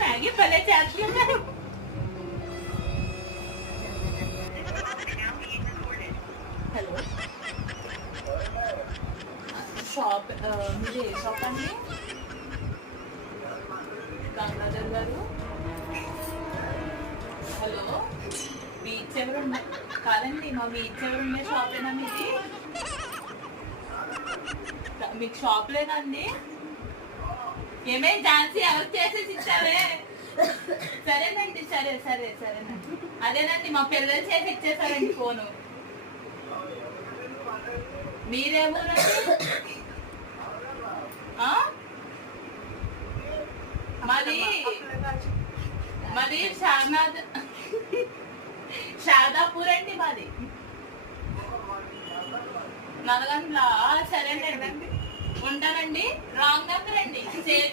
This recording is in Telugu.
మ్యాగీ భలే చేస్తున్నారు. హలో షాప్, మీది ఏ షాప్ అండి? గంగాధర్ గారు హలో, బీచ్ ఎవరు కాదండి, మా బీచ్ ఎవరు ఉండే షాపేనా మీది? మీకు షాప్ లేదండి? ఏమే ఝాన్సీ ఎవరు చేసేసి ఇచ్చావే? సరేనండి, సరేనండి. అదేనండి మా పిల్లలు చేసి ఇచ్చేసారండి ఫోను. మీరేమోనండి? మాది శారదాపూర్ అండి మాది. నల్గొండ. సరేనండి, ఉంటానండి. రాంగ్ నెంబర్ అండి, సేవ్